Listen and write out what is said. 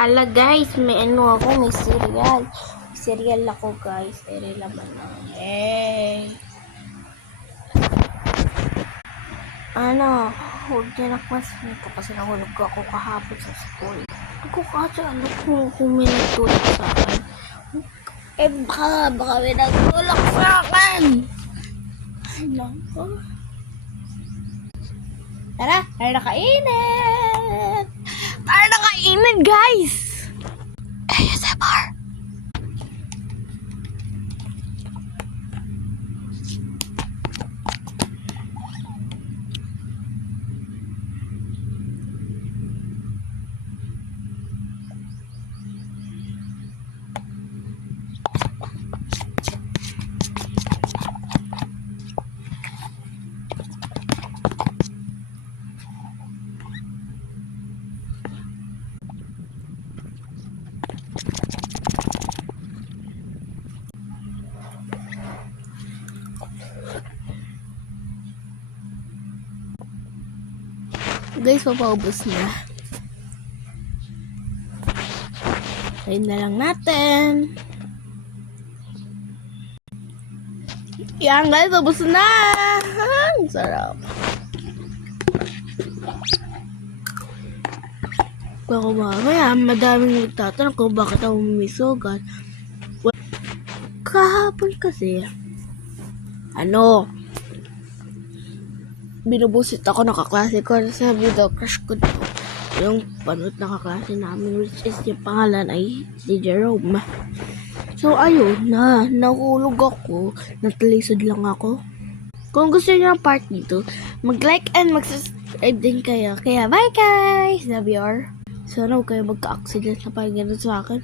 Ala guys, may ano ako, may cereal. Cereal ako guys, ere laman na. Hey! Ano, huwag niya nakmas nito kasi nahulog ako kahapon sa school. Ako kasi ano kung may nagtulak sa akin. Baka may nagtulak sa akin. Ay, nako. Tara na kainin! Tara na kainin, guys! ASMR! Guys, papaubos na. Ayun na lang natin. Yan guys, ubos na. Ang sarap. Baka mamaya, madaming nagtatanong kung bakit ako mumisugat. Kahapon kasi, binubusit ako ng kaklase ko. Sabi daw, crush ko daw yung panot na kaklase namin, which is yung pangalan ay si Jerome. So ayun na, nahulog ako, natalisod lang ako. Kung gusto niyo ng part dito, mag-like and mag-subscribe din kayo. Kaya bye guys! Love you all. Sana huwag kayo magka-accident na parang ganun sa akin.